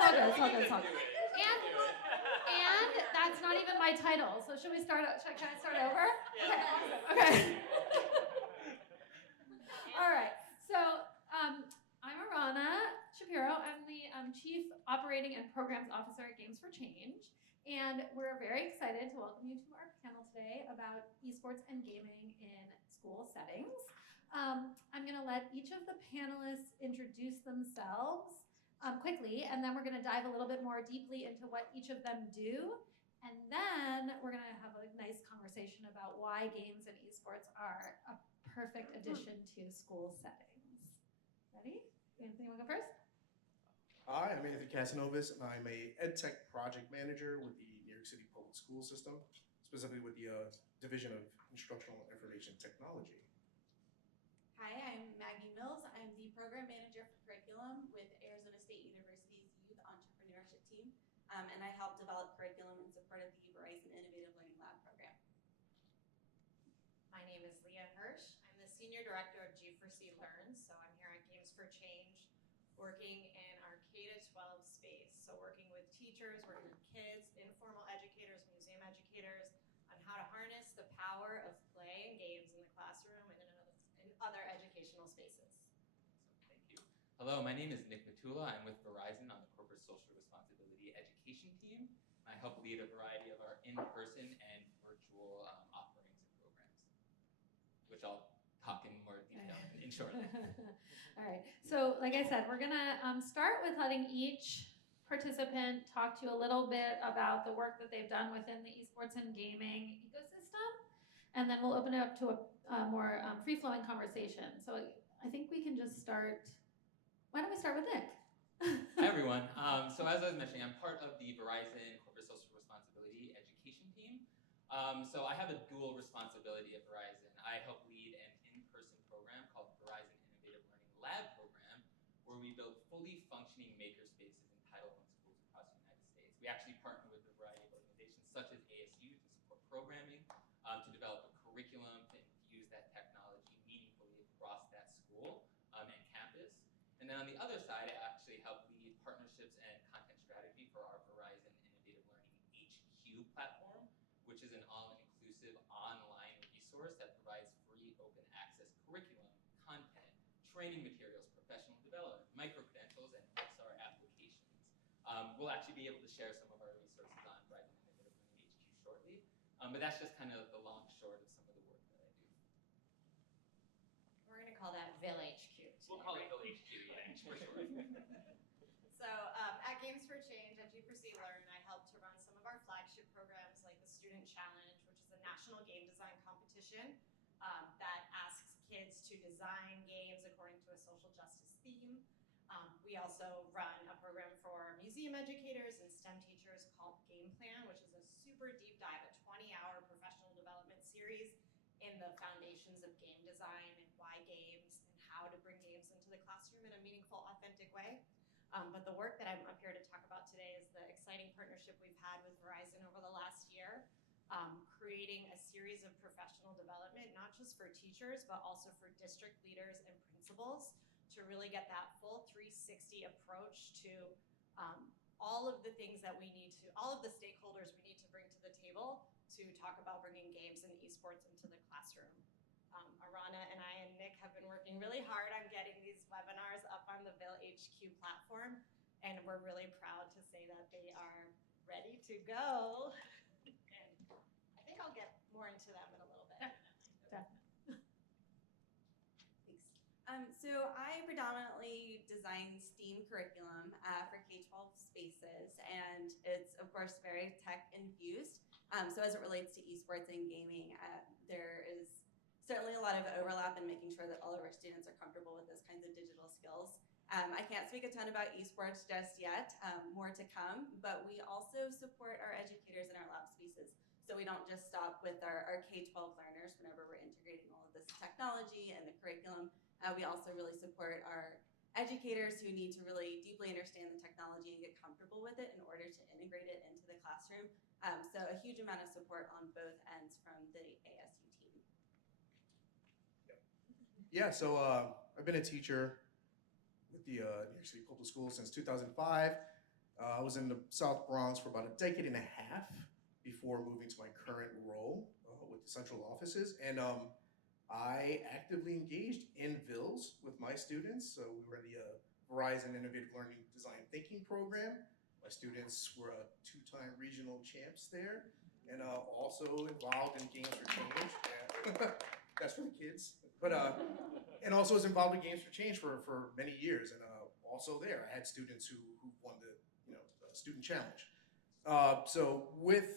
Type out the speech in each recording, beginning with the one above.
all good. It's all good. It's all good. And that's not even my title. So should we start? Can I start over? Okay. All right. So I'm Arana Shapiro. I'm the Chief Operating and Programs Officer at Games for Change. And we're very excited to welcome you to our panel today about esports and gaming in school settings. I'm going to let each of the panelists introduce themselves quickly, and then we're going to dive a little bit more deeply into what each of them do. And then we're going to have a nice conversation about why games and esports are a perfect addition to school settings. Ready? Anthony, you want to go first? Hi, I'm Anthony Casanovas, and I'm a EdTech project manager with the New York City Public School System, specifically with the Division of Instructional Information Technology. Hi, I'm Maggie Mills. I'm the program manager for curriculum with Arizona State University's Youth Entrepreneurship Team, and I help develop curriculum in support of the Verizon Innovative Learning Lab program. My name is Leah Hirsch. I'm the Senior Director of G4C Learns, so I'm here at Games for Change, working in our K-12 space. So working with teachers, working with kids, informal educators, museum educators, on how to harness the power of play and games in the classroom and in other educational spaces. Thank you. Hello, my name is Nick Matula. I'm with Verizon on the Corporate Social Responsibility Education team. I help lead a variety of our in-person and virtual offerings and programs, which I'll talk in more detail in shortly. All right. So like I said, we're going to start with letting each participant talk to you a little bit about the work that they've done within the esports and gaming ecosystem. And then we'll open it up to a more free-flowing conversation. So I think we can just start. Why don't we start with Nick? Hi, everyone. So as I was mentioning, I'm part of the Verizon Corporate Social Responsibility Education team. So I have a dual responsibility at Verizon. I help lead an in-person program called Verizon Innovative Learning Lab program, where we build fully functioning makerspaces in Title I schools across the United States. We actually partner with a variety of organizations such as ASU to support programming, to develop a curriculum to infuse that technology meaningfully across that school and campus. And then on the other side, I actually help lead partnerships and content strategy for our Verizon Innovative Learning HQ platform, which is an all-inclusive online resource that provides free open access curriculum, content, training materials, professional development, micro-credentials, and XR applications. We'll actually be able to share some of our resources on Verizon Innovative Learning HQ shortly, but that's just kind of the long short of some of the work that I do. We're going to call that Vil HQ. Today, We'll call right? it Vil HQ, yeah, for sure. So at Games for Change, at G4C Learn, I help to run some of our flagship programs like the Student Challenge, which is a national game design competition that asks kids to design games according to a social justice theme. We also run a program for museum educators and STEM teachers called Game Plan, which is a super deep dive, a 20-hour professional development series in the foundations of game design and why games and how to bring games into the classroom in a meaningful, authentic way. But the work that I'm up here to talk about today is the exciting partnership we've had with Verizon over the last year, creating a series of professional development, not just for teachers, but also for district leaders and principals to really get that full 360 approach to all of the things that we need to, all of the stakeholders we need to bring to the table to talk about bringing games and esports into the classroom. Arana and I and Nick have been working really hard on getting these webinars up on the Vil HQ platform, and we're really proud to say that they are ready to go. And I think I'll get more into them in a little bit. Definitely. Thanks. So I predominantly design STEAM curriculum for K-12 spaces, and it's of course very tech infused. So as it relates to esports and gaming, there is certainly a lot of overlap in making sure that all of our students are comfortable with those kinds of digital skills. I can't speak a ton about esports just yet, more to come, but we also support our educators in our lab spaces. So we don't just stop with our K-12 learners whenever we're integrating all of this technology and the curriculum. We also really support our educators who need to really deeply understand the technology and get comfortable with it in order to integrate it into the classroom. So a huge amount of support on both ends from the ASU team. Yeah, so I've been a teacher with the New York City Public Schools since 2005. I was in the South Bronx for about a decade and a half before moving to my current role with the central offices. And I actively engaged in VILS with my students. So we were in the Verizon Innovative Learning Design Thinking program. My students were two-time regional champs there, and also involved in Games for Change. Yeah. That's for the kids. But and also was involved in Games for Change for many years. And also there, I had students who won the student challenge. So with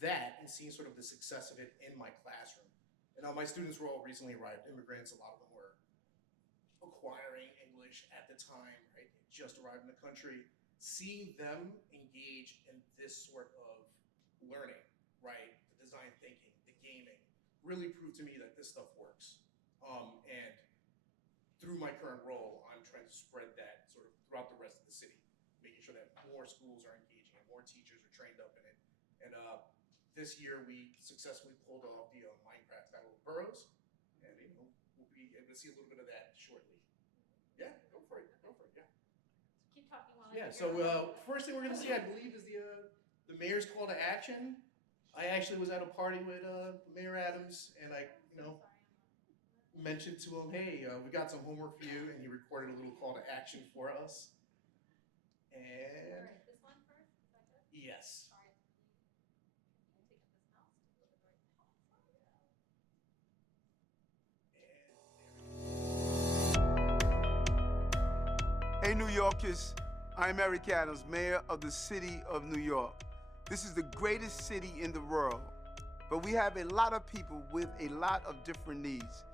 that and seeing sort of the success of it in my classroom, and my students were all recently arrived immigrants. A lot of them were acquiring English at the time, right? They just arrived in the country. Seeing them engage in this sort of learning, right? The design thinking, the gaming, really proved to me that this stuff works. And through my current role, I'm trying to spread that sort of throughout the rest of the city, making sure that more schools are engaging and more teachers are trained up in it. And this year we successfully pulled off the Minecraft Battle of Burrows, and we'll be able to see a little bit of that shortly. Yeah, go for it. Yeah. Keep talking while Yeah. I So first thing we're gonna see, I believe, is the mayor's call to action. I actually was at a party with Mayor Adams, and I mentioned to him, hey, we got some homework for you, and he recorded a little call to action for us. And Alright, this one first? Is that good? yes. Sorry, it's really. Can I take up this mouse to go to the right? Hey, New Yorkers, I'm Eric Adams, Mayor of the City of New York. This is the greatest city in the world, but we have a lot of people with a lot of different needs.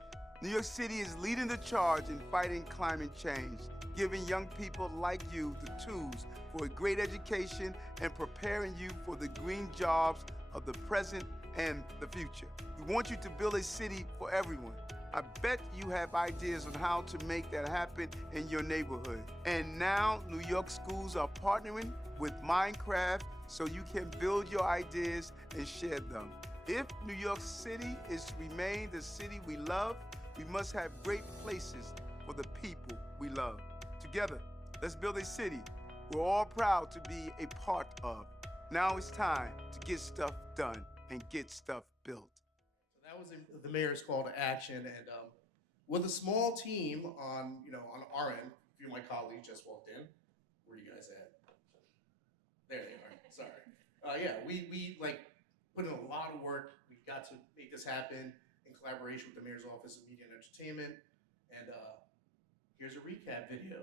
New York City is leading the charge in fighting climate change, giving young people like you the tools for a great education and preparing you for the green jobs of the present and the future. We want you to build a city for everyone. I bet you have ideas on how to make that happen in your neighborhood. And now New York schools are partnering with Minecraft so you can build your ideas and share them. If New York City is to remain the city we love, we must have great places for the people we love. Together, let's build a city we're all proud to be a part of. Now it's time to get stuff done and get stuff built. So that was the mayor's call to action, and with a small team on our end, a few of my colleagues just walked in. Where are you guys at? There they are. Sorry. Yeah, we put in a lot of work. We got to make this happen in collaboration with the Mayor's Office of Media and Entertainment. And here's a recap video.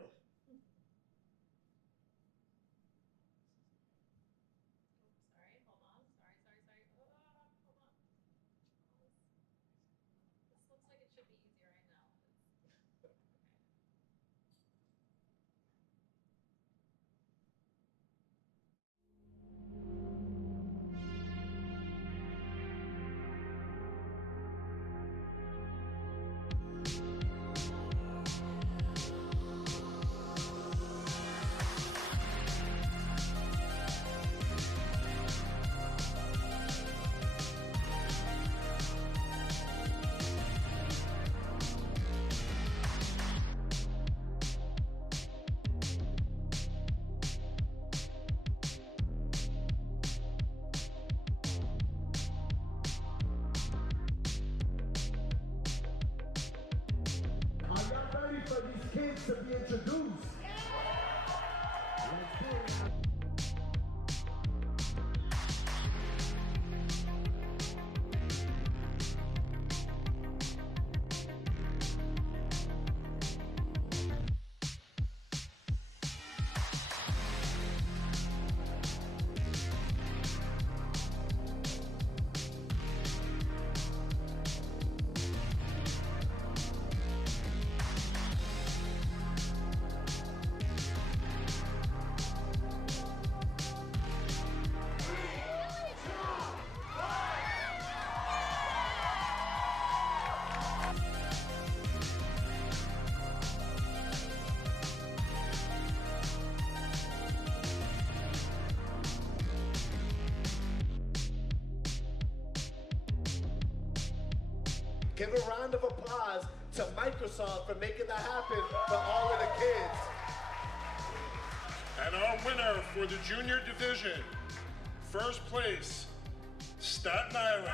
Sorry, hold on. Sorry. Hold on. This looks like it should be easier right now. Okay. Are y'all ready for these kids to be introduced? Let's do it. Give a round of applause to Microsoft for making that happen for all of the kids. And our winner for the junior division, first place, Staten Island.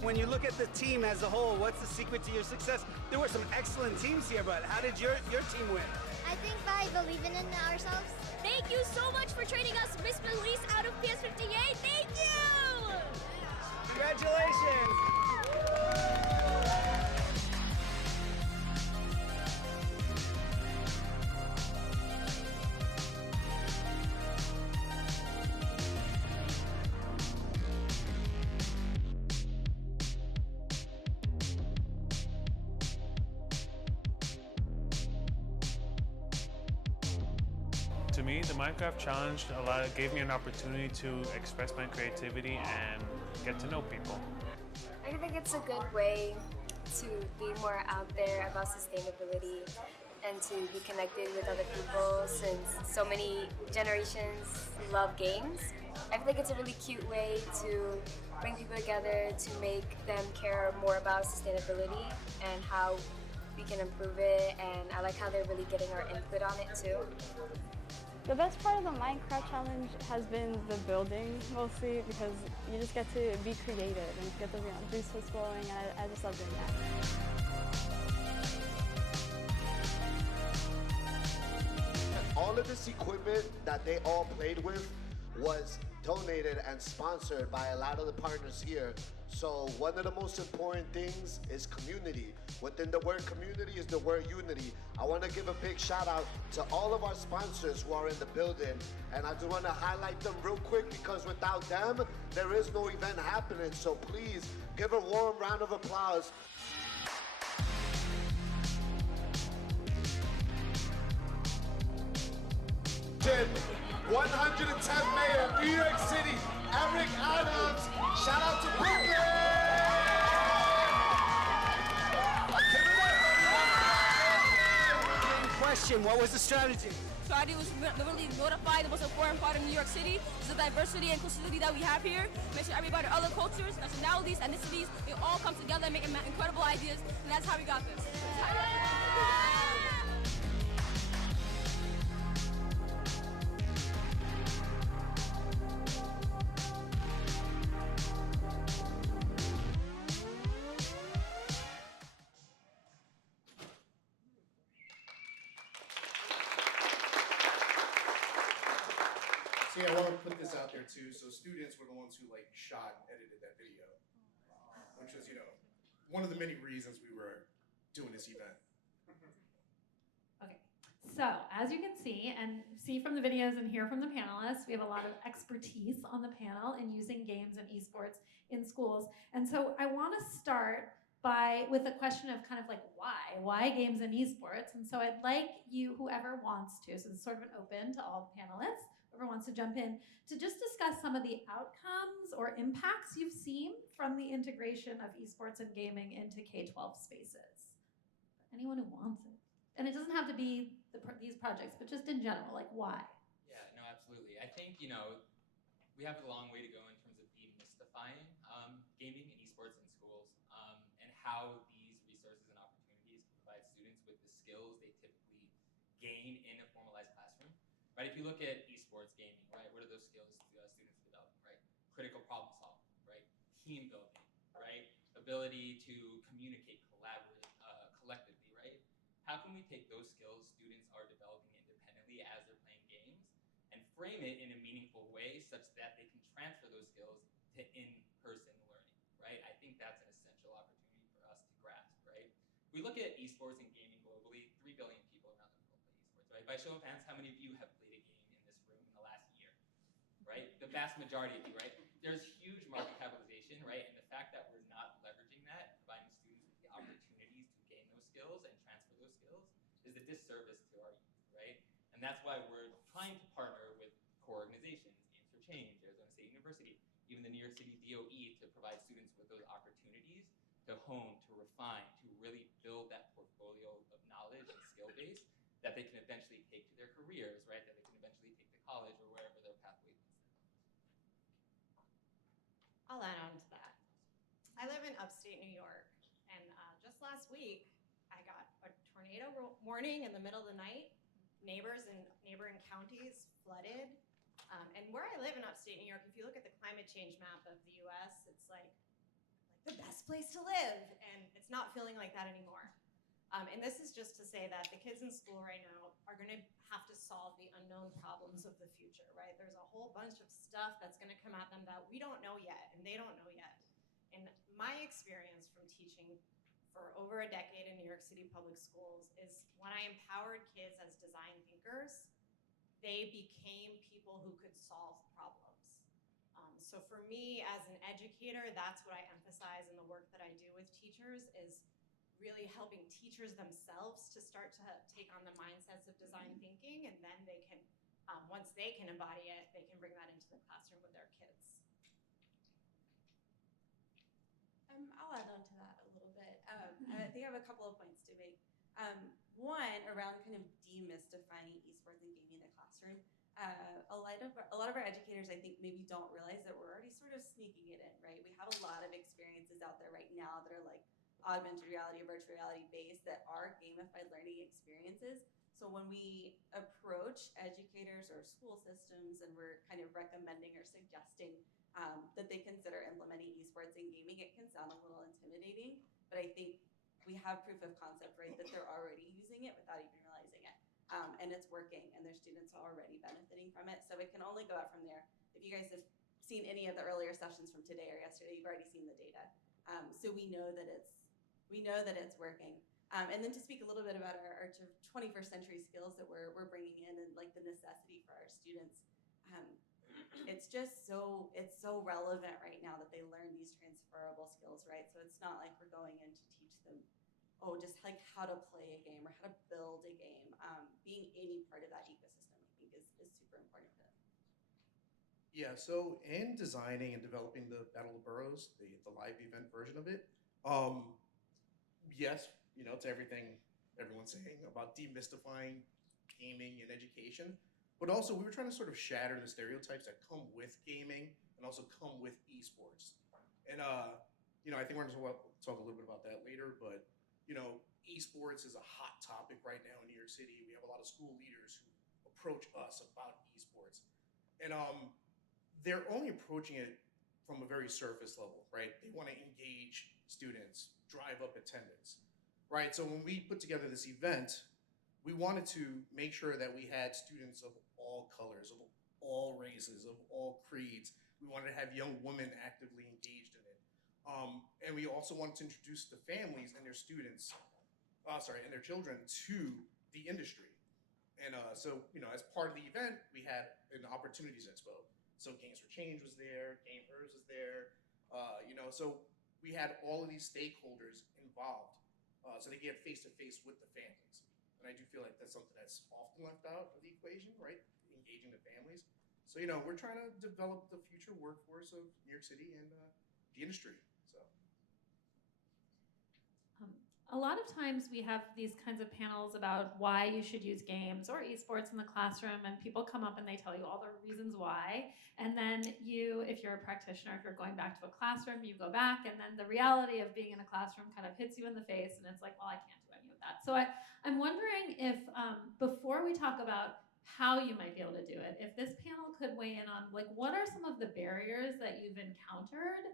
When you look at the team as a whole, what's the secret to your success? There were some excellent teams here, but how did your team win? I think by believing in ourselves. Thank you so much for training us, Miss Melise out of PS58. Thank you! Congratulations! To me, the Minecraft Challenge gave me an opportunity to express my creativity and get to know people. I think it's a good way to be more out there about sustainability and to be connected with other people since so many generations love games. I feel like it's a really cute way to bring people together to make them care more about sustainability and how we can improve it, and I like how they're really getting our input on it too. The best part of the Minecraft Challenge has been the building, mostly, because you just get to be creative and get the juices flowing, and I just love doing that. All of this equipment that they all played with was donated and sponsored by a lot of the partners here. So one of the most important things is community. Within the word community is the word unity. I want to give a big shout out to all of our sponsors who are in the building. And I just want to highlight them real quick because without them, there is no event happening. So please give a warm round of applause. Jim, 110th Mayor of New York City, Eric Adams. Shout out to Brooklyn! Question, what was the strategy? Strategy was really notify the most important part of New York City is the diversity and inclusivity that we have here. Make sure everybody, other cultures, nationalities, ethnicities, they all come together and make incredible ideas, and that's how we got this. So yeah, I want to put this out there too. So students were the ones who like shot and edited that video, which was, you know, one of the many reasons we were doing this event. Okay, so as you can see and see from the videos and hear from the panelists, we have a lot of expertise on the panel in using games and esports in schools. And so I want to start with a question of kind of like why games and esports? And so I'd like you, whoever wants to, so it's sort of an open to all the panelists, whoever wants to jump in, to just discuss some of the outcomes or impacts you've seen from the integration of esports and gaming into K-12 spaces. Anyone who wants it. And it doesn't have to be these projects, but just in general, like why? Yeah, no, absolutely. I think, you know, we have a long way to go in terms of demystifying gaming and esports in schools, and how these resources and opportunities can provide students with the skills they typically gain in a formalized classroom. Right? If you look at esports gaming, right, what are those skills students develop, right? Critical problem solving, right? Team building, right? Ability to communicate, collaborate, collectively, right? How can we take those skills students are developing independently as they're playing games and frame it in a meaningful way such that they can transfer those skills to in-person learning, right? I think that's an essential opportunity for us to grasp, right? We look at esports and gaming globally, 3 billion people around the world play esports, right? By show of hands, how many of you have played a game in this room in the last year, right? The vast majority of you, right? There's huge market capitalization, right? And the fact that we're not leveraging that, providing students with the opportunities to gain those skills and transfer those skills is a disservice to our youth, right? And that's why we're trying to partner with core organizations, Games for Change, Arizona State University, even the New York City DOE to provide students with those opportunities to hone, to refine, to really build that portfolio of knowledge and skill base that they can eventually take to their careers, right? That they can eventually take to college or wherever their pathway leads them. I'll add on to that. I live in upstate New York, and just last week, I got a tornado warning in the middle of the night. Neighbors in neighboring counties flooded. And where I live in upstate New York, if you look at the climate change map of the US, it's like the best place to live, and it's not feeling like that anymore. And this is just to say that the kids in school right now are gonna have to solve the unknown problems of the future, right? There's a whole bunch of stuff that's gonna come at them that we don't know yet, and they don't know yet. And my experience from teaching for over a decade in New York City public schools is when I empowered kids as design thinkers, they became people who could solve problems. So for me as an educator, that's what I emphasize in the work that I do with teachers is really helping teachers themselves to start to take on the mindsets of design thinking, and then they can, once they can embody it, they can bring that into the classroom with their kids. I'll add on to that a little bit. I think I have a couple of points to make. One, around kind of demystifying esports and gaming in the classroom. A lot of our educators, I think, maybe don't realize that we're already sort of sneaking it in, right? We have a lot of experiences out there right now that are like augmented reality, virtual reality based that are gamified learning experiences. So when we approach educators or school systems and we're kind of recommending or suggesting that they consider implementing esports and gaming, it can sound a little intimidating, but I think we have proof of concept, right, that they're already using it without even realizing it. And it's working, and their students are already benefiting from it. So it can only go up from there. If you guys have seen any of the earlier sessions from today or yesterday, you've already seen the data. So we know that it's working. And then to speak a little bit about our 21st century skills that we're bringing in and like the necessity for our students. It's just so relevant right now that they learn these transferable skills, right? So it's not like we're going in to teach them, just like how to play a game or how to build a game. Being any part of that ecosystem, I think, is super important for them. Yeah, so in designing and developing the Battle of Boroughs, the live event version of it, yes, to everything everyone's saying about demystifying gaming and education, but also we were trying to sort of shatter the stereotypes that come with gaming and also come with esports. And I think we're going to talk a little bit about that later, but esports is a hot topic right now in New York City. We have a lot of school leaders who approach us about esports, and they're only approaching it from a very surface level, right? They want to engage students, drive up attendance, right? So when we put together this event, we wanted to make sure that we had students of all colors, of all races, of all creeds. We wanted to have young women actively engaged in it. And we also wanted to introduce the families and their students, and their children to the industry. And so, as part of the event, we had an opportunities expo. So Games for Change was there, Gamers was there, so we had all of these stakeholders involved, so they get face-to-face with the families. And I do feel like that's something that's often left out of the equation, right? Engaging the families. So, we're trying to develop the future workforce of New York City and the industry, so. A lot of times we have these kinds of panels about why you should use games or esports in the classroom, and people come up and they tell you all the reasons why. And then you, if you're a practitioner, if you're going back to a classroom, you go back, and then the reality of being in a classroom kind of hits you in the face, and it's like, well, I can't do any of that. So I'm wondering if, before we talk about how you might be able to do it, if this panel could weigh in on, like, what are some of the barriers that you've encountered?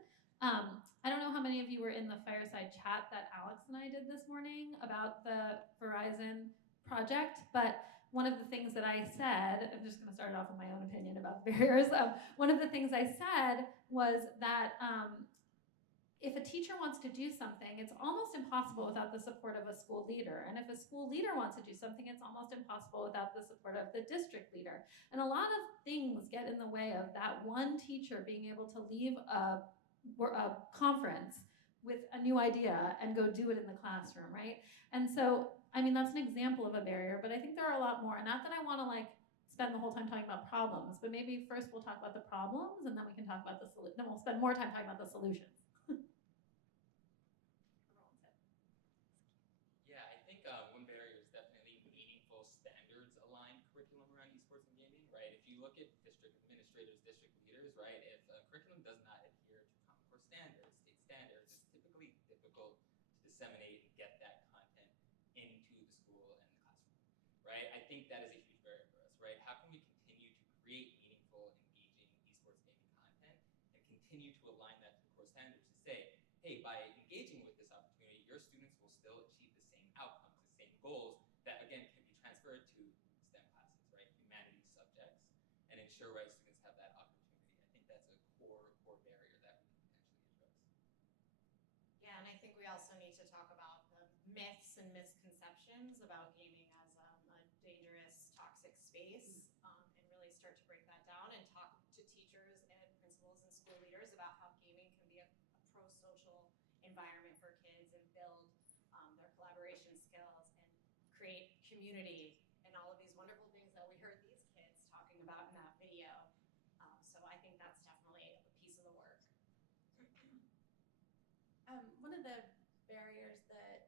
I don't know how many of you were in the fireside chat that Alex and I did this morning about the Verizon project, but one of the things that I said, I'm just going to start off with my own opinion about barriers. One of the things I said was that if a teacher wants to do something, it's almost impossible without the support of a school leader. And if a school leader wants to do something, it's almost impossible without the support of the district leader. And a lot of things get in the way of that one teacher being able to leave a conference with a new idea and go do it in the classroom, right? And so, that's an example of a barrier, but I think there are a lot more. And not that I want to spend the whole time talking about problems, but maybe first we'll talk about the problems and then we can talk about the solutions. Then we'll spend more time talking about the solutions. Yeah, I think one barrier is definitely meaningful standards-aligned curriculum around esports and gaming, right? If you look at district administrators, district leaders, right, if a curriculum does not adhere to Common Core standards, state standards, disseminate and get that content into the school and the classroom, right? I think that is a huge barrier for us, right? How can we continue to create meaningful, engaging esports gaming content and continue to align that to the core standards to say, hey, by engaging with this opportunity, your students will still achieve the same outcomes, the same goals that, again, can be transferred to STEM classes, right? Humanities subjects, and ensure, right, students have that opportunity. I think that's a core barrier that we can potentially address. Yeah, and I think we also need to talk about the myths and misconceptions about gaming as a dangerous, toxic space, and really start to break that down and talk to teachers and principals and school leaders about how gaming can be a pro-social environment for kids and build their collaboration skills and create community and all of these wonderful things that we heard these kids talking about in that video. So I think that's definitely a piece of the work. One of the barriers that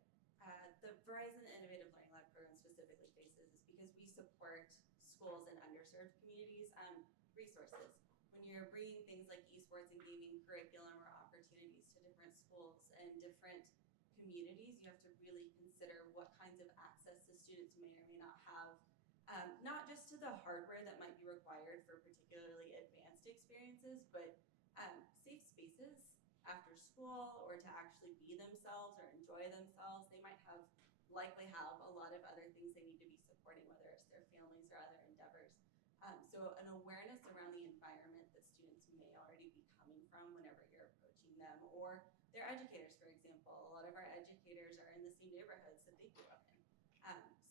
the Verizon Innovative Learning Lab program specifically faces is because we support schools in underserved communities, resources. When you're bringing things like esports and gaming curriculum or opportunities to different schools and different communities, you have to really consider what kinds of access the students may or may not have, not just to the hardware that might be required for particularly advanced experiences, but safe spaces after school or to actually be themselves or enjoy themselves. They might likely have a lot of other things they need to be supporting, whether it's their families or other endeavors. So an awareness around the environment that students may already be coming from whenever you're approaching them, or their educators, for example. A lot of our educators are in the same neighborhoods that they grew up in.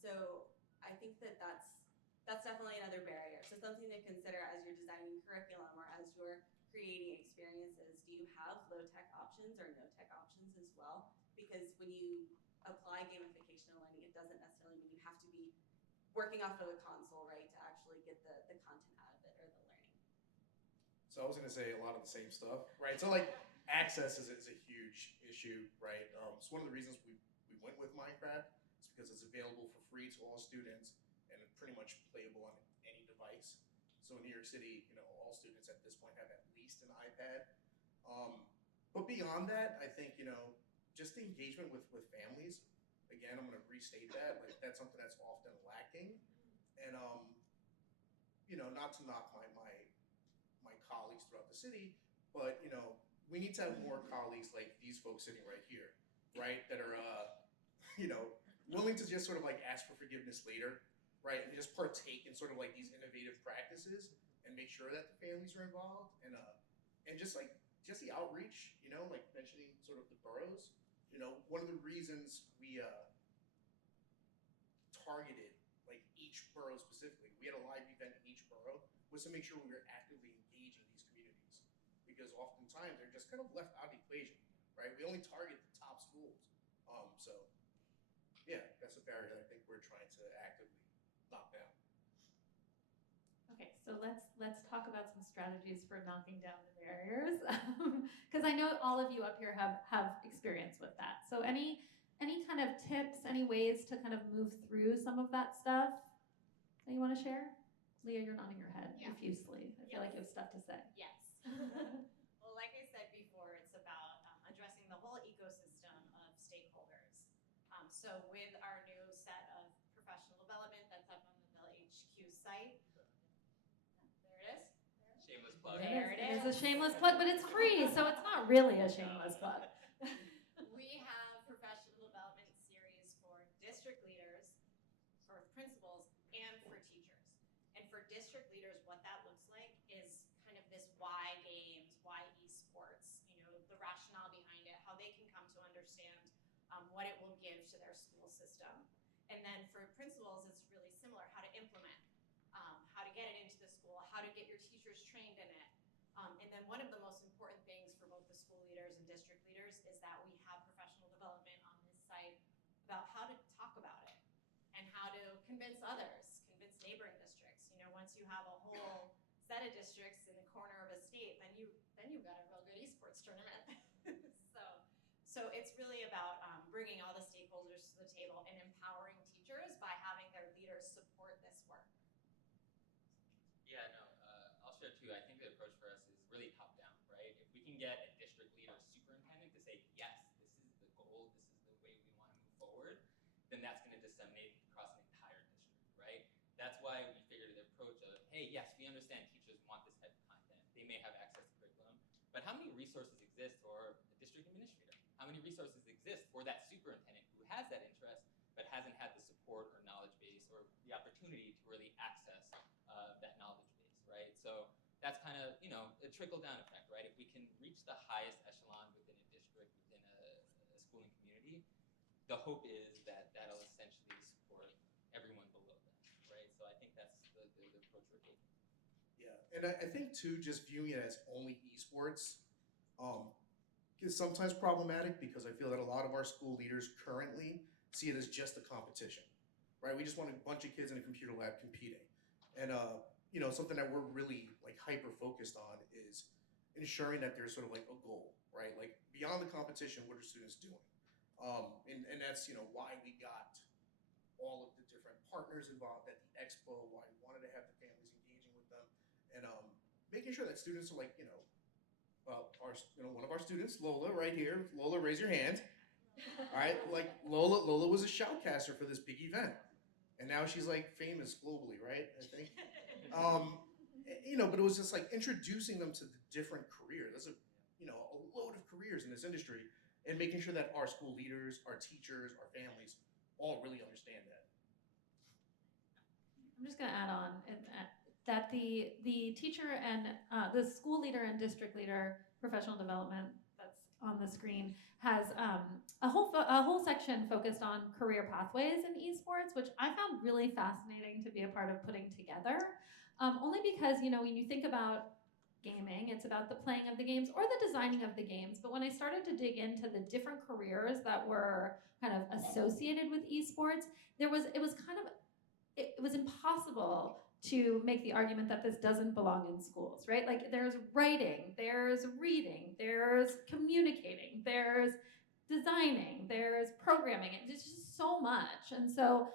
So I think that that's definitely another barrier. So something to consider as you're designing curriculum or as you're creating experiences. Do you have low-tech options or no-tech options as well? Because when you apply gamification to learning, it doesn't necessarily mean you have to be working off of a console, right, to actually get the content out of it or the learning. So I was going to say a lot of the same stuff, right? So like access is a huge issue, right? So one of the reasons we went with Minecraft is because it's available for free to all students and pretty much playable on any device. So in New York City, all students at this point have at least an iPad. But beyond that, I think, just the engagement with families. Again, I'm going to restate that. Like that's something that's often lacking, and not to knock my colleagues throughout the city, but we need to have more colleagues like these folks sitting right here, right? That are willing to just sort of like ask for forgiveness later, right? And just partake in sort of like these innovative practices and make sure that the families are involved and just the outreach, like mentioning sort of the boroughs. One of the reasons we targeted like each borough specifically, we had a live event in each borough, was to make sure we were actively engaging these communities, because oftentimes they're just kind of left out of the equation, right? We only target the top schools. So yeah, that's a barrier that I think we're trying to actively knock down. Okay, so let's talk about some strategies for knocking down the barriers, because I know all of you up here have experience with that. So any kind of tips, any ways to kind of move through some of that stuff that you want to share? Leah, you're nodding your head profusely. I feel like you have stuff to say. Yes. Well, like I said before, it's about addressing the whole ecosystem of stakeholders. So with our new set of professional development that's up on the Ville HQ site, there it is. Shameless plug. There it is. It's a shameless plug, but it's free, so it's not really a shameless plug. We have professional development series for district leaders, for principals, and for teachers. And for district leaders, what that looks like is kind of this why games, why esports, the rationale behind it, how they can come to understand what it will give to their school system. And then for principals, it's really similar, how to implement, how to get it into the school, how to get your teachers trained in it. And then one of the most important things for both the school leaders and district leaders is that we have professional development on this site about how to talk about it and how to convince others, convince neighboring districts. Once you have a whole set of districts in the corner of a state, then you've got a real good esports tournament. So it's really about bringing all the stakeholders to the table and empowering teachers by having their leaders support this work. Yeah, no, I'll share too. I think the approach for us is really top down, right? If we can get a district leader superintendent to say, yes, this is the goal, this is the way yes, we understand teachers want this type of content. They may have access to curriculum, but how many resources exist for a district administrator? How many resources exist for that superintendent who has that interest but hasn't had the support or knowledge base or the opportunity to really access that knowledge base, right? So that's kind of, a trickle-down effect, right? If we can reach the highest echelon within a district, within a schooling community, the hope is that that'll essentially support everyone below them, right? So I think that's the approach we're taking. Yeah, and I think too, just viewing it as only esports is sometimes problematic because I feel that a lot of our school leaders currently see it as just a competition, right? We just want a bunch of kids in a computer lab competing, and something that we're really like hyper focused on is ensuring that there's sort of like a goal, right? Like beyond the competition, what are students doing? And that's why we got all of the different partners involved at the expo, why we wanted to have the families engaging with them, and making sure that students are like, one of our students, Lola, right here. Lola, raise your hand. All right, like Lola was a shoutcaster for this big event, and now she's like famous globally, right? I think. But it was just like introducing them to the different careers. There's a load of careers in this industry, and making sure that our school leaders, our teachers, our families all really understand that. I'm just going to add on that the teacher and the school leader and district leader professional development that's on the screen has a whole section focused on career pathways in esports, which I found really fascinating to be a part of putting together. Only because when you think about gaming, it's about the playing of the games or the designing of the games. But when I started to dig into the different careers that were kind of associated with esports, it was impossible to make the argument that this doesn't belong in schools, right? Like there's writing, there's reading, there's communicating, there's designing, there's programming. It's just so much. And so,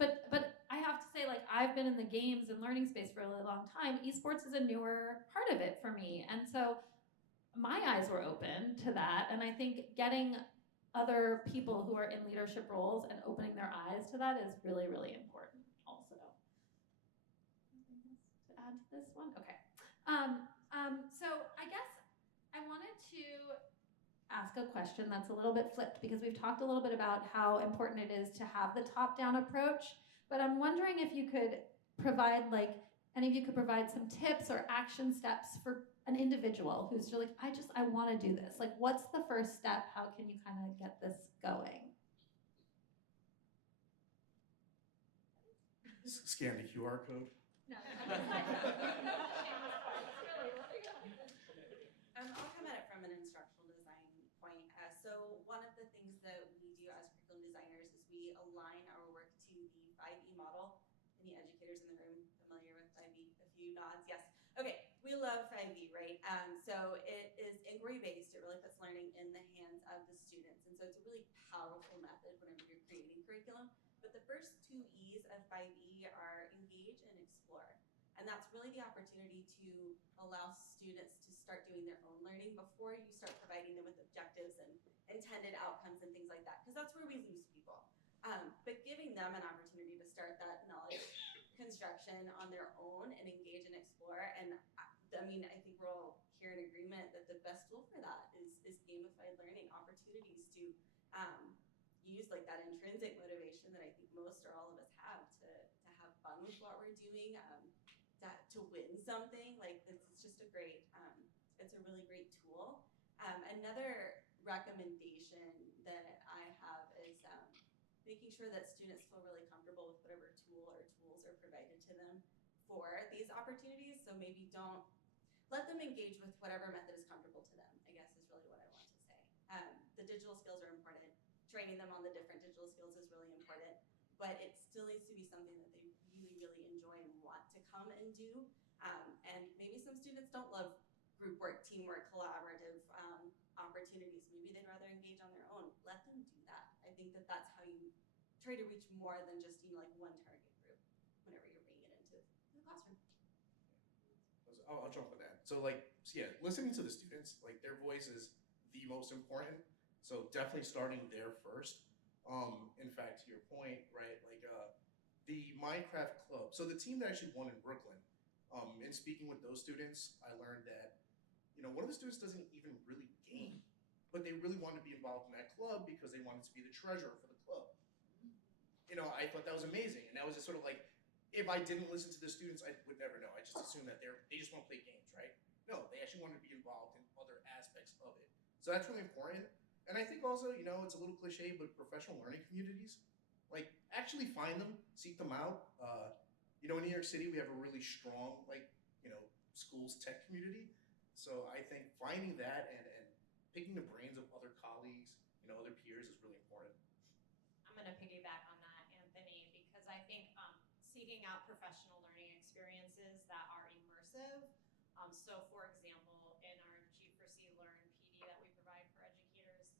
but I have to say, like, I've been in the games and learning space for a really long time. Esports is a newer part of it for me. And so my eyes were open to that. And I think getting other people who are in leadership roles and opening their eyes to that is really, really important also. To add to this one? Okay. So I guess I wanted to ask a question that's a little bit flipped because we've talked a little bit about how important it is to have the top-down approach, but I'm wondering if you could provide, any of you could provide some tips or action steps for an individual who's just like, I want to do this. Like, what's the first step? How can you kind of get this going? Scan the QR code. No. I'll come at it from an instructional design point. So one of the things that we do as curriculum designers is we align our work to the 5E model. Any educators in the room familiar with 5E? A few nods, yes. Okay, we love 5E, right? So it is inquiry-based. It really puts learning in the hands of the students. And so it's a really powerful method whenever you're creating curriculum. But the first two E's of 5E are engage and explore. And that's really the opportunity to allow students to start doing their own learning before you start providing them with objectives and intended outcomes and things like that, because that's where we lose people. But giving them an opportunity to start that knowledge construction on their own and engage and explore. And I mean, I think we're all here in agreement that the best tool for that is gamified learning opportunities to use like that intrinsic motivation that I think most or all of us have to have fun with what we're doing. To win something, like it's just a great, it's a really great tool. Another recommendation that I have is making sure that students feel really comfortable with whatever tool or tools are provided to them for these opportunities. So maybe don't let them engage with whatever method is comfortable to them, I guess is really what I want to say. The digital skills are important. Training them on the different digital skills is really important. But it still needs to be something that they really, really enjoy and want to come and do. And maybe some students don't love group work, teamwork, collaborative opportunities. Maybe they'd rather engage on their own. Let them do that. I think that that's how you try to reach more than just like one target group whenever you're bringing it into the classroom. I'll jump on that. So listening to the students, like their voice is the most important. So definitely starting there first. In fact, to your point, right, like the Minecraft club. So the team that actually won in Brooklyn, in speaking with those students, I learned that, one of the students doesn't even really game, but they really wanted to be involved in that club because they wanted to be the treasurer for the club. I thought that was amazing. And that was just sort of like, if I didn't listen to the students, I would never know. I just assumed that they just want to play games, right? No, they actually want to be involved in other aspects of it. So that's really important. And I think also, it's a little cliche, but professional learning communities, like actually find them, seek them out. In New York City, we have a really strong, schools tech community. So I think finding that and picking the brains of other colleagues, other peers is really important. I'm going to piggyback on that, Anthony, because I think seeking out professional learning experiences that are immersive. So, for example, in our G4C Learn PD that we provide for educators,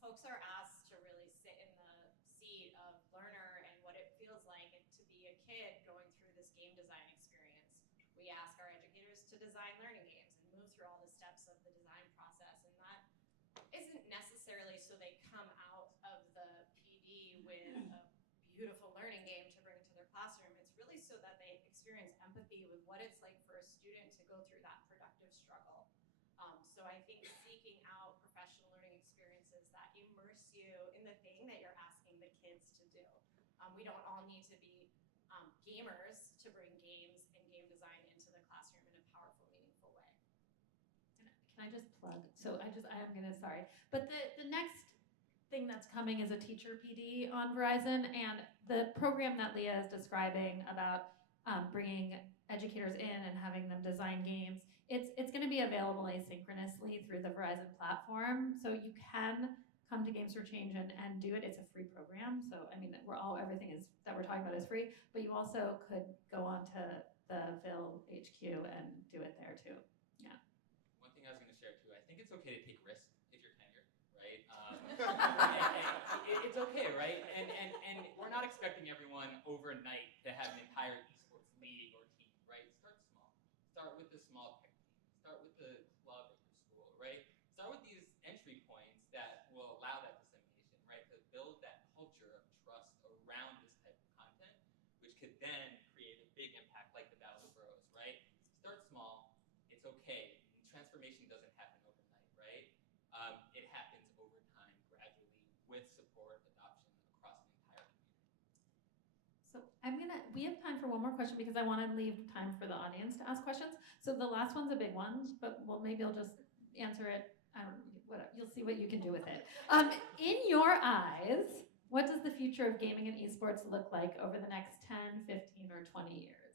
folks are asked to really sit in the seat of learner and what it feels like to be a kid going through this game design experience. We ask our educators to design learning games and move through all the steps of the design process, and that isn't necessarily so they come out of the PD with a beautiful learning game to bring to their classroom. It's really so that they experience empathy with what it's like for a student to go through that productive struggle. So I think seeking out professional learning experiences that immerse you in the thing that you're asking the kids to do. We don't all need to be gamers to bring games and game design into the classroom in a powerful, meaningful way. Can I just plug? So I am gonna, sorry. But the next thing that's coming is a teacher PD on Verizon, and the program that Leah is describing about bringing educators in and having them design games, it's gonna be available asynchronously through the Verizon platform. So you can come to Games for Change and do it. It's a free program. So, I mean, everything that we're talking about is free, but you also could go on to the Vil HQ and do it there too. Yeah. One thing I was going to share too, I think it's okay to take risks if you're tenured, right? It's okay, right? And we're not expecting everyone overnight to have an entire esports league or team, right? Start small. Start with the small tech team. Start with the club at your school, right? Start with these entry points that will allow that dissemination, right? To build that culture of trust around this type of content, which could then create a big impact like the Battle of the Boroughs, right? Start small. It's okay. Transformation doesn't happen overnight, right? It happens over time, gradually, with support, adoption across the entire community. So we have time for one more question because I want to leave time for the audience to ask questions. So the last one's a big one, but maybe I'll just answer it. Whatever. You'll see what you can do with it. In your eyes, what does the future of gaming and esports look like over the next 10, 15, or 20 years?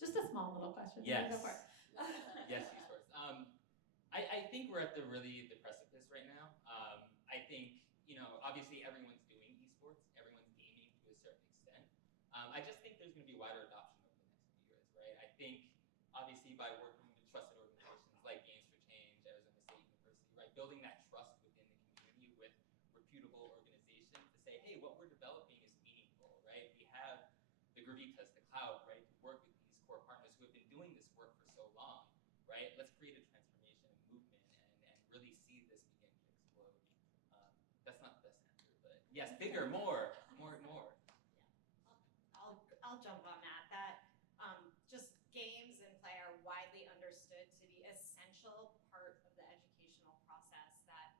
Just a small little question. Yes. Go for it. Yes, esports. I think we're at the precipice right now. I think, obviously everyone's doing esports, everyone's gaming to a certain extent. I just think there's going to be wider adoption over the next few years, right? I think, obviously, by working with trusted organizations like Games for Change, Arizona State University, right, building that trust within the community with reputable organizations to say, hey, what we're developing is meaningful, right? We have the Gravitas, the cloud, right, to work with these core partners who have been doing this work for so long, right? Let's create a transformation and movement and really see this begin to explode. That's not the best answer, but yes, bigger, more. I'll jump on that. Just games and play are widely understood to be essential part of the educational process. That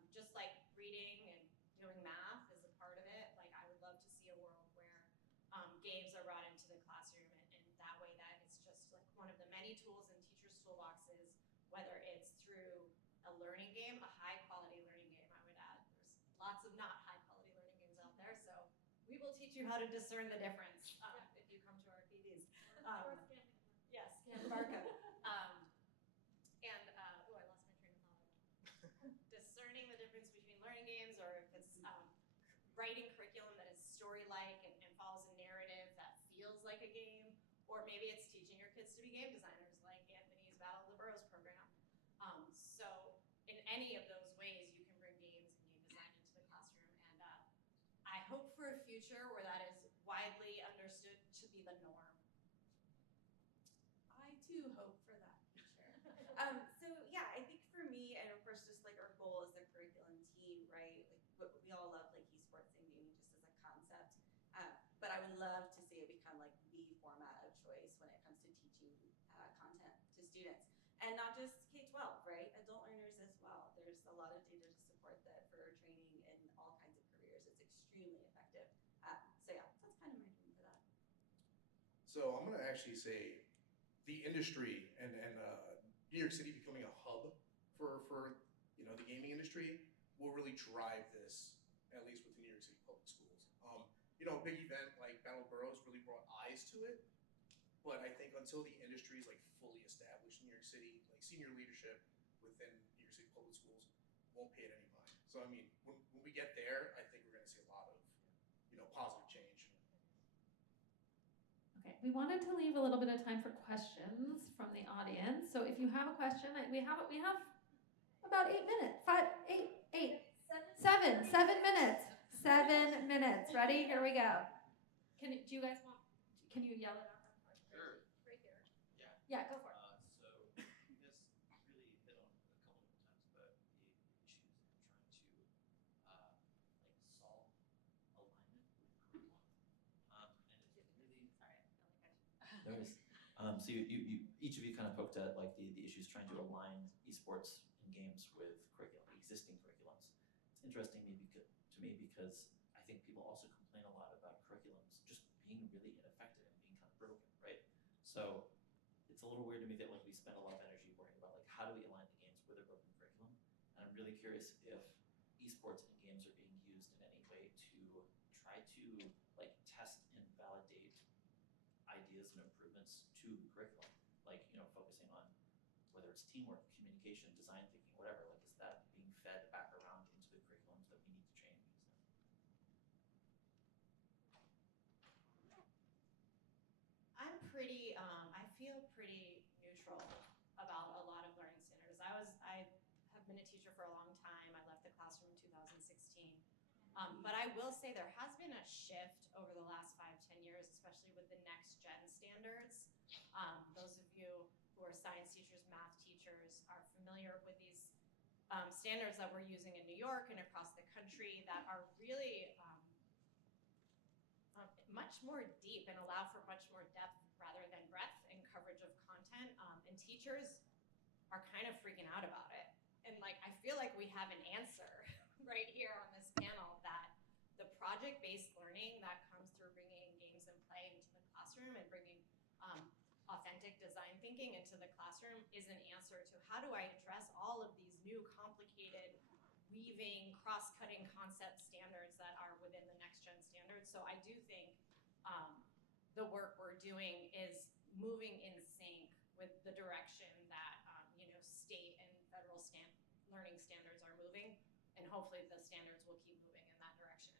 it's just like reading and doing math is a part of it. Like I would love to see a world where games are brought into the classroom and that way that it's just like one of the many tools in teachers' toolboxes, whether it's through a learning game, a high quality learning game, I would add. There's lots of not high quality learning games out there, so we will teach you how to discern the difference if you come to our PDs. Yes, scan the barcode. I lost my train of thought. Discerning the difference between learning games, or if it's writing curriculum that is story-like and follows a narrative that feels like a game, or maybe it's teaching your kids to be game designers, like Anthony's Battle of the Boroughs program. So in any of those ways, you can bring games and game design into the classroom, and I hope for a future where that is widely understood to be the norm. I too hope for that future. So yeah, I think for me, and of course, just like our goal as the curriculum team, right? Like we all love like esports and gaming just as a concept. And not just K-12, right? Adult learners as well. There's a lot of data to support that for training in all kinds of careers. It's extremely effective. So yeah, that's kind of my dream for that. So I'm gonna actually say the industry and New York City becoming a hub for the gaming industry will really drive this, at least with the New York City public schools. A big event like Battle of Boroughs really brought eyes to it, but I think until the industry is like fully established in New York City, like senior leadership within New York City public schools won't pay it any mind. So I mean, when we get there, I think we're gonna see a lot of positive change. Okay, we wanted to leave a little bit of time for questions from the audience. So if you have a question, we have about 8 minutes. 7 minutes. 7 minutes. Ready? Here we go. Do you guys want? Can you yell it out? Sure. Right here. Yeah. Yeah, go for it. So you guys really hit on a couple different times about the issues in trying to solve alignment with curriculum. And it's really sorry. there is. So you each of you kind of poked at like the issues trying to align esports and games with curriculum, existing curriculums. It's interesting to me because I think people also complain a lot about curriculums just being really ineffective and being kind of broken, right? So it's a little weird to me that like we spend a lot of energy worrying about like how do we align the games with a broken curriculum, and I'm really curious if esports and games are being used in any way to try to like test and validate ideas and improvements to the curriculum, like focusing on whether it's teamwork, communication, design thinking, whatever. Like, is that being fed back around into the curriculums that we need to change? I feel pretty neutral about a lot of learning standards. I have been a teacher for a long time. I left the classroom in 2016. But I will say there has been a shift over the last 5-10 years, especially with the next gen standards. Those of you who are science teachers, math teachers are familiar with these standards that we're using in New York and across the country that are really much more deep and allow for much more depth rather than breadth and coverage of content. And teachers are kind of freaking out about it. And like, I feel like we have an answer right here on this panel that the project-based learning that comes through bringing games and play into the classroom and bringing authentic design thinking into the classroom is an answer to how do I address all of these new complicated weaving, cross-cutting concept standards that are within the next gen standards. So I do think the work we're doing is moving in sync with the direction that state and federal learning standards are moving, and hopefully the standards will keep moving in that direction.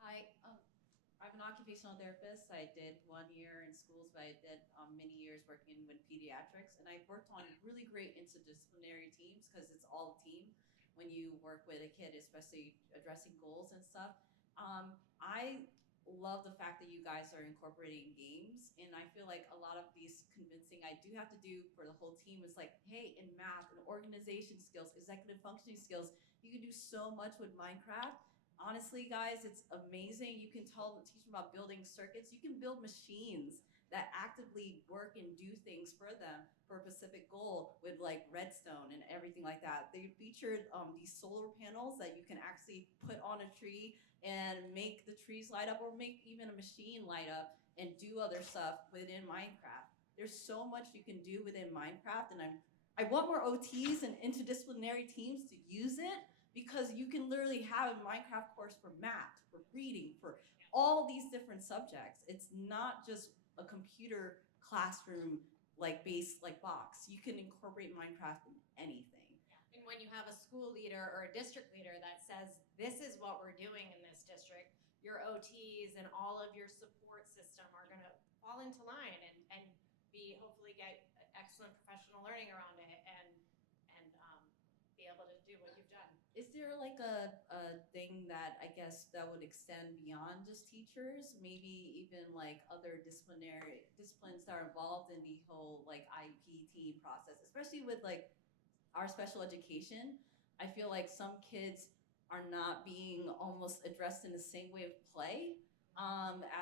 Hi, I'm an occupational therapist. I did 1 year in schools, but I did many years working with pediatrics, and I worked on really great interdisciplinary teams because it's all a team when you work with a kid, especially addressing goals and stuff. I love the fact that you guys are incorporating games, and I feel like a lot of these convincing I do have to do for the whole team is like, hey, in math and organization skills, executive functioning skills, you can do so much with Minecraft. Honestly, guys, it's amazing. You can teach them about building circuits. You can build machines that actively work and do things for them for a specific goal with like redstone and everything like that. They featured these solar panels that you can actually put on a tree and make the trees light up, or make even a machine light up and do other stuff within Minecraft. There's so much you can do within Minecraft, and I want more OTs and interdisciplinary teams to use it, because you can literally have a Minecraft course for math, for reading, for all these different subjects. It's not just a computer classroom based box. You can incorporate Minecraft in anything. And when you have a school leader or a district leader that says, this is what we're doing in this district, your OTs and all of your support system are gonna fall into line and hopefully get excellent professional learning around it and be able to do what you've done. Is there a thing that I guess that would extend beyond just teachers, maybe even other disciplines that are involved in the whole IEP team process, especially with our special education? I feel like some kids are not being almost addressed in the same way of play.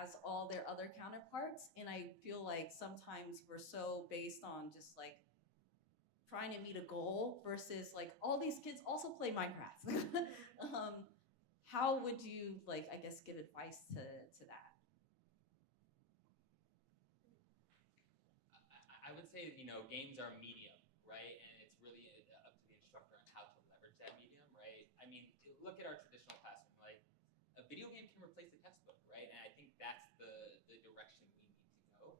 as all their other counterparts. And I feel like sometimes we're so based on just like trying to meet a goal versus like all these kids also play Minecraft. How would you like, I guess, give advice to that? I would say, games are a medium, right? And it's really up to the instructor on how to leverage that medium, right? I mean, look at our traditional classroom. Like, a video game can replace a textbook, right? And I think that's the direction we need to go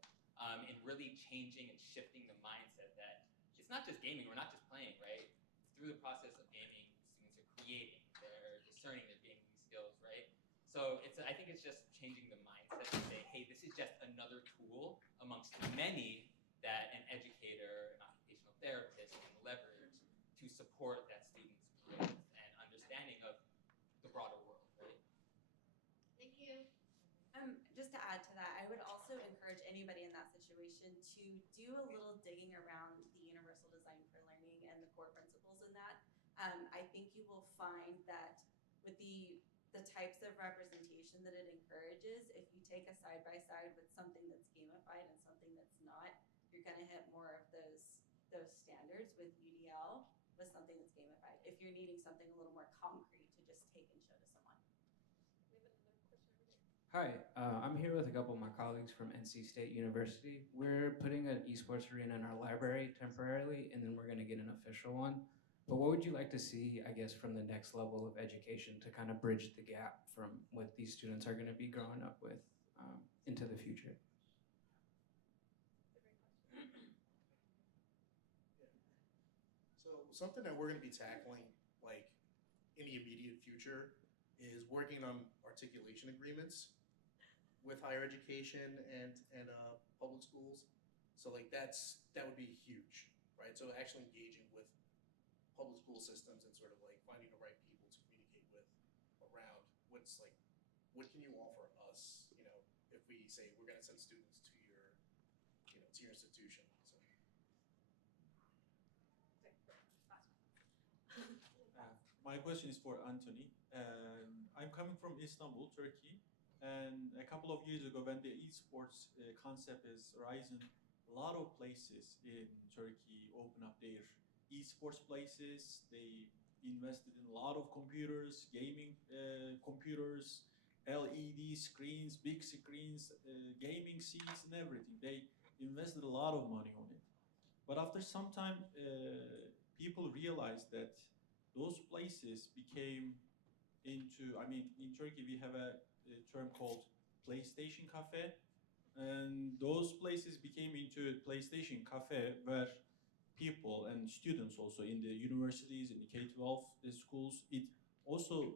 in really changing and shifting the mindset that it's not just gaming, we're not just playing, right? Through the process of gaming, students are creating, they're discerning their gaming skills, right? So I think it's just changing the mindset to say, hey, this is just another tool amongst many that an educator, an occupational therapist can leverage to support that student's growth and understanding of the broader world, right? Thank you. Just to add to that, I would also encourage anybody in that situation to do a little digging around the Universal Design for Learning and the core principles in that. I think you will find that with the types of representation that it encourages, if you take a side-by-side with something that's gamified and something that's not, you're going to hit more of those standards with UDL with something that's gamified. If you're needing something a little more concrete to just take and show to someone. Hi, I'm here with a couple of my colleagues from NC State University. We're putting an esports arena in our library temporarily, and then we're going to get an official one. But what would you like to see, I guess, from the next level of education to kind of bridge the gap from what these students are going to be growing up with into the future? So something that we're going to be tackling, like in the immediate future, is working on articulation agreements with higher education and public schools. So like that would be huge, right? So actually engaging with public school systems and sort of like finding the right people to communicate with around what can you offer us, if we say we're going to send students to your, to your institution. My question is for Anthony. I'm coming from Istanbul, Turkey, and a couple of years ago when the esports concept is rising, a lot of places in Turkey open up their esports places. They invested in a lot of computers, gaming computers, LED screens, big screens, gaming seats and everything. They invested a lot of money on it. But after some time, people realized that those places became into, in Turkey we have a term called PlayStation Cafe, and those places became into a PlayStation Cafe where people and students also in the universities, in the K-12 schools, it also,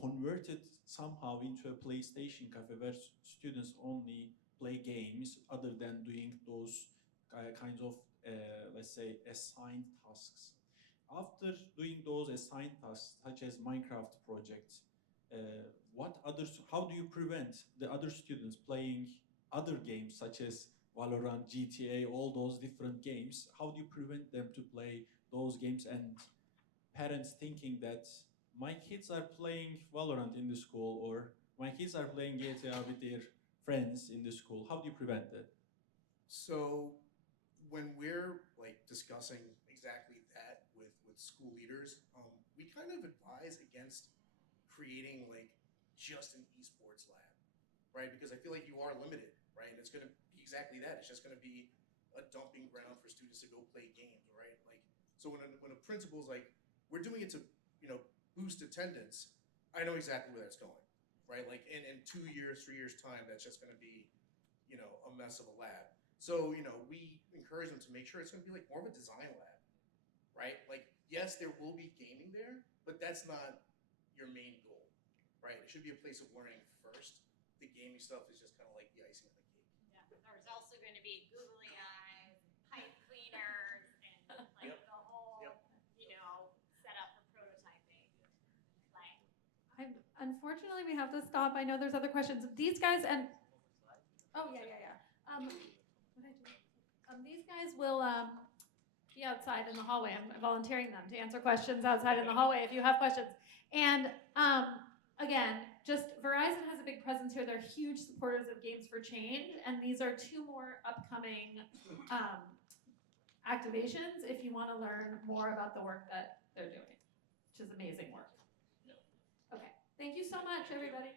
converted somehow into a PlayStation Cafe where students only play games other than doing those kinds of, let's say, assigned tasks. After doing those assigned tasks, such as Minecraft projects, how do you prevent the other students playing other games such as Valorant, GTA, all those different games? How do you prevent them to play those games and parents thinking that my kids are playing Valorant in the school or my kids are playing GTA with their friends in the school? How do you prevent that? So when we're discussing exactly that with school leaders, we kind of advise against creating just an esports lab, right? Because I feel like you are limited, right? And it's going to be exactly that. It's just going to be a dumping ground for students to go play games, right? So when a principal's like, we're doing it to, boost attendance, I know exactly where that's going, right? In 2 years, 3 years time, that's just going to be, a mess of a lab. So, we encourage them to make sure it's going to be more of a design lab, right? Yes, there will be gaming there, but that's not your main goal, right? It should be a place of learning first. The gaming stuff is just kind of like the icing on the cake. Yeah, there's also going to be googly eyes, pipe cleaners, and the whole, setup for prototyping. Unfortunately, we have to stop. I know there's other questions. These guys and what did I do? These guys will be outside in the hallway. I'm volunteering them to answer questions outside in the hallway if you have questions. And again, just Verizon has a big presence here. They're huge supporters of Games for Change, and these are 2 more upcoming activations if you want to learn more about the work that they're doing, which is amazing work. Okay, thank you so much, everybody.